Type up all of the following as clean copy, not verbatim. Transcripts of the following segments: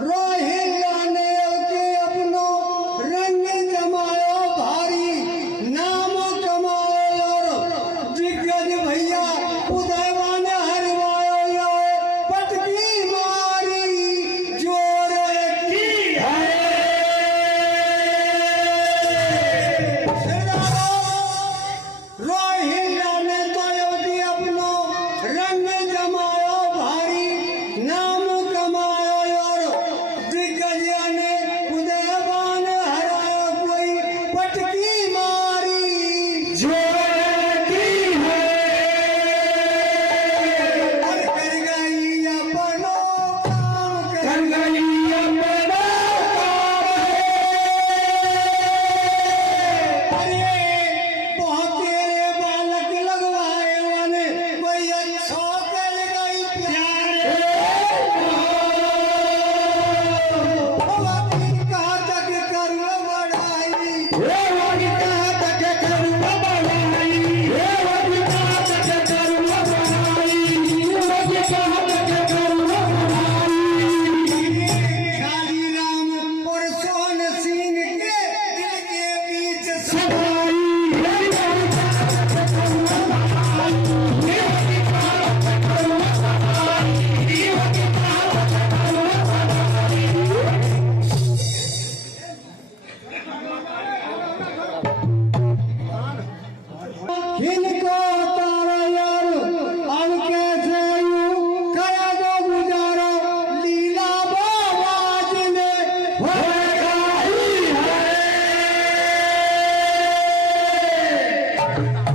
रोहिल्ला ने के अपनो रंग जमायो भारी, नाम कमायो और दिग्गज भैया उदयवान हरवायो यो पटकी मारी जोर की है। रोहिल्ला ने तो योगी अपनो रंग जमायो भारी, नाम कमायो और दिग्गज ने उदयवान हरायो कोई पटकी मारी जोर की है। और कर गई अपनो काम, कर गई अपनो अरे बहुत तेरे बालक लगवाए वाले कोई अच्छा कर गई प्यारे। कहाँ तक करूँ बढ़ाई, कहाँ तक करूँ बढ़ाई, कहाँ तक करूँ खाली राम और सोन सिंह के दिल के बीच सभाई। इनको तारा यार अब कैसे यूं करा दो गुजारा, लीला बाबाज ने होगा ही है।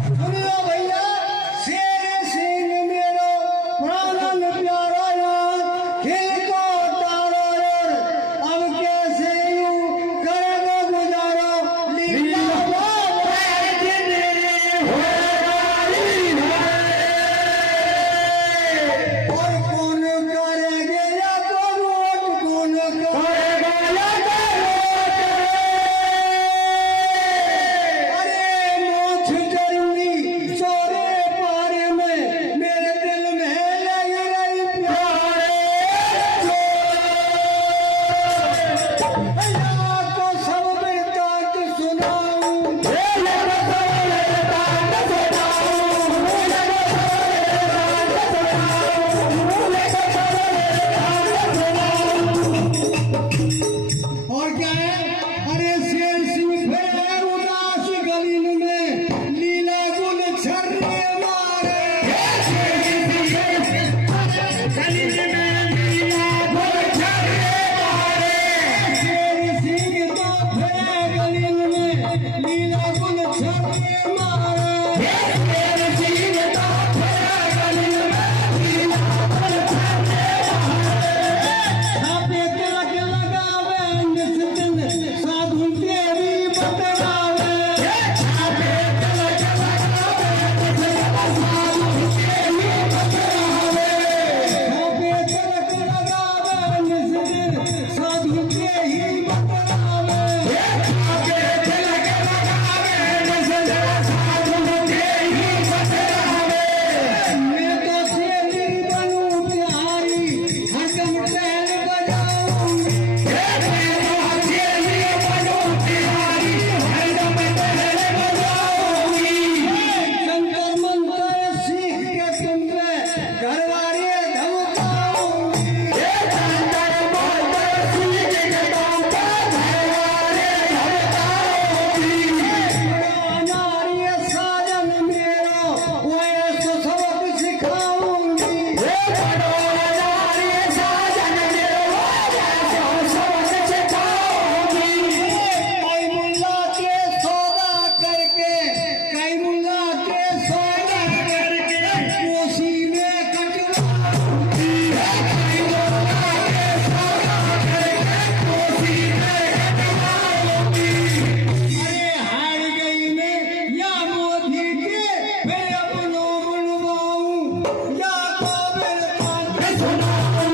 सुनियो भैया, शेर सिंह मेरो प्राणन प्यारा यार, इनको तारा यार अब कैसे यूं करा दो गुजारा, लीला बाबाज ने और कौन करेंगे या कौन करेगा या अरे मोछ जरूरी चोरे पारे में मेरे दिल में लग रही प्यारे। भैया को सब वृत्तांत सुनाऊं, और क्या है? अरे शेर सिंह फिर उदास गलीन में लीला गुल छर्रे मारे, गलीन में लीला गुल छर्रे मारे। शेर सिंह तो फिर गलीन में लीला गुल छर्रे मारे, शेर सिंह तो फिर गलीन में लीला गुल छर्रे मारे। छापे तिलक लगावे निस्दिन साधु देवी बतलावे, छापे तिलक लगावे साधु देवी बतलावे, छापे तिलक लगावे निस्दिन साधु देवी बतलावे, छापे तिलक लगावे निस्दिन साधु देवी बतलावे। मैं तो शेरी बनूं प्यारी, हरदम टहल बजाऊंगी, जंतर मंतर सीख के तुम पे घरवारी धमकाऊंगी, जंतर मंतर सीख के तुम पे घरवारी धमकाऊंगी। नारी साजन मेरो वो ऐसो सबक सिखाऊंगी, नारी साजन मेरो ऐसो सबक सिखाऊंगी। कई मुल्ला के सौदा करके, कई मुल्ला के सौदा करके कोसी में कटवाऊंगी, कई मुल्ला के सौदा करके कोसी में कटवाऊंगी। अरे हार गई मैं या मोदी के फिर अपनो बनवाऊं, या तो बिरकांत सुनाऊं,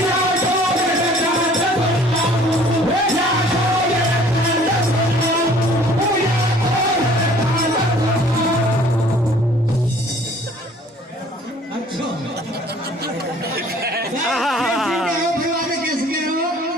या तो बिरकांत सुनाऊं, या तो बिरकांत सुनाऊं, या तो अच्छा। कैसे कहो?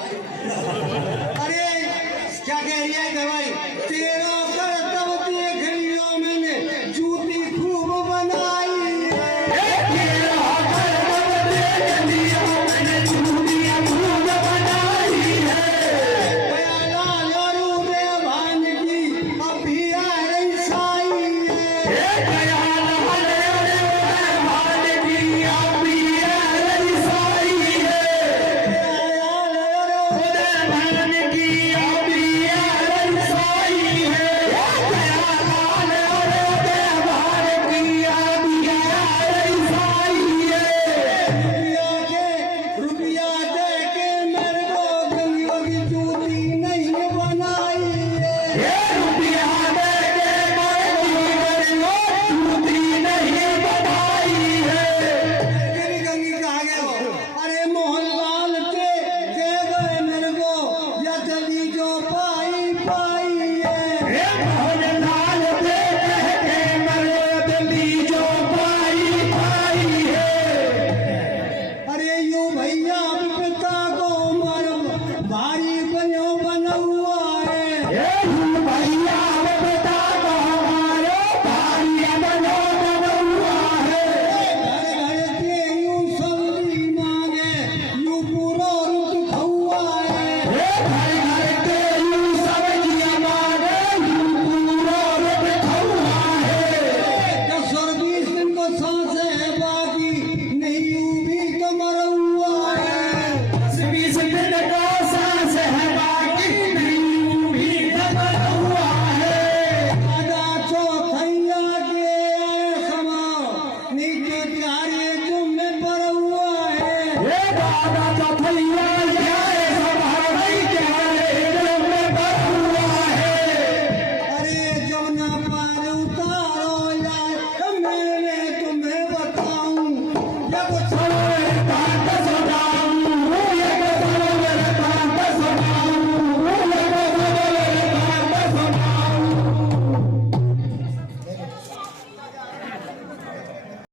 अरे क्या कह रही है दवाई? तेरा करतब देख लियो मैंने, जूती खूब बनाई है। तेरा करतब देख लिया मैंने, जूती खूब बनाई है। दयाला लारू दे भान की अब भी आ रही साई है। दयाला भान की अब भी आ रही साई है। भान की अब भी आ रही साई है। रुपया दे के मेरे को गंगियों की जूती नहीं बनाई है। रुपया दे के जूती नहीं बनाई है। गंगी कहा गया हो? अरे मोहनलाल के गए मेरे को, या चली जो पाई पाई है। मोहनलाल दे के मरे दिल्ली जो पाई पाई है। अरे यू भैया पिता को मर भारी बनो बना हुआ है। भैया बता हमारे भाई बनो बना हुआ है। घर घर के यू सब्जी मांगे, यू पूरा